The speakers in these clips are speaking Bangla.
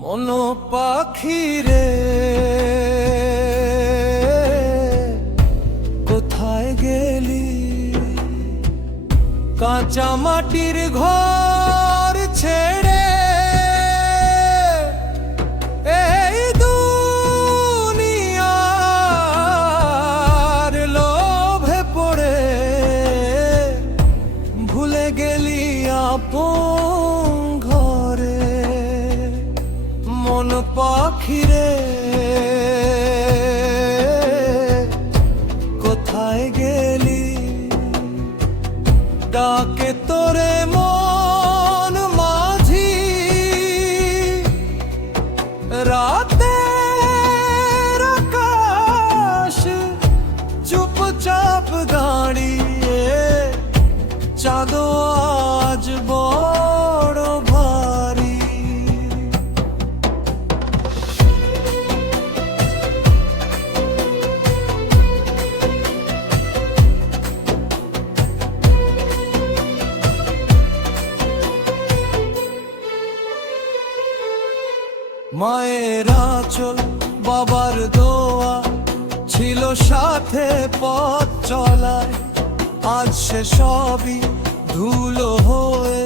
মন পাখি রে কোথায় গেলি, কাঁচা মাটির ঘর ছেড়ে এই দুনিয়ার লোভে পড়ে ভুলে গেলি আপন ঘরে। মন পাখি রে কোথায় গেলি, ডাকে তোরে মন মাঝি রাতের আকাশ চুপচাপ দাঁড়িয়ে, চাঁদ আজ বড় ভারী। মায়ের আঁচল বাবার দোয়া ছিল সাথে পথ চলায়, আজ সে সবই ধুলো হয়ে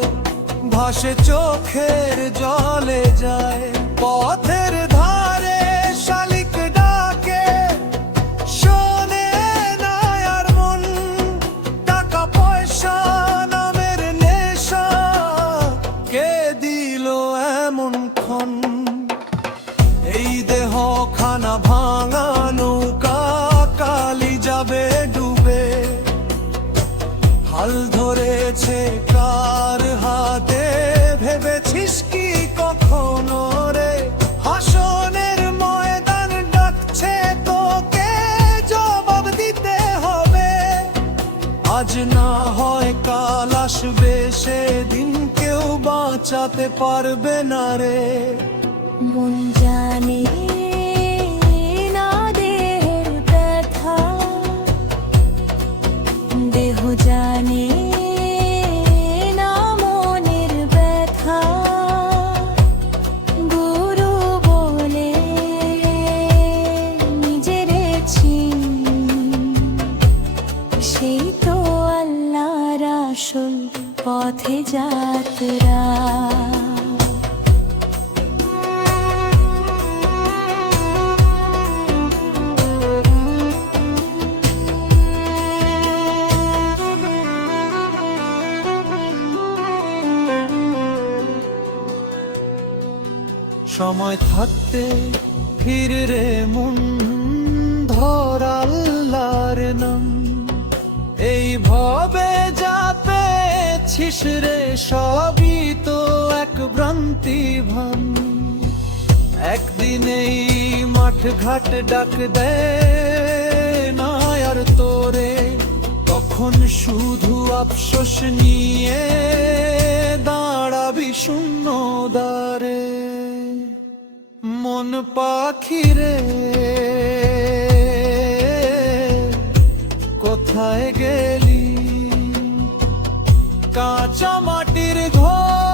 ভাসে চোখের জলে যায়। পথের ধারে শালিক ডাকে শোনে না আর মন, টাকা পয়সা নামের নেশা কে দিল এমন ক্ষণ। এই দেহ খানা ভাঙা নৌকা কালি যাবে ডুবে, হাল ধরেছে কার হাতে ভেবেছিস কি কখনো রে? হাসনের ময়দান ডাকছে তোকে, জবাব দিতে হবে। আজ না হয় কাল আসবে সেদিন, কেউ বাঁচাতে পারবে না রে। মন জানে না দেহের ব্যথা, দেহ জানে না মনের ব্যথা। গুরু বলে নিজের চিন, সেই তো আল্লাহর আসল পথে যাত্রা। সময় থাকতে ফিরে রে মন, ধর আল্লাহর নাম। এই ভবে যা পেয়েছিস রে সবই তো এক ভ্রান্তি ভান। একদিন এই মাঠ ঘাট ডাক দেয় না আর তোরে, তখন শুধু আফসোস নিয়ে দাঁড়াবি শূন্য দ্বারে। মন পাখি রে কোথায় গেলি, কাঁচা মাটির ঘর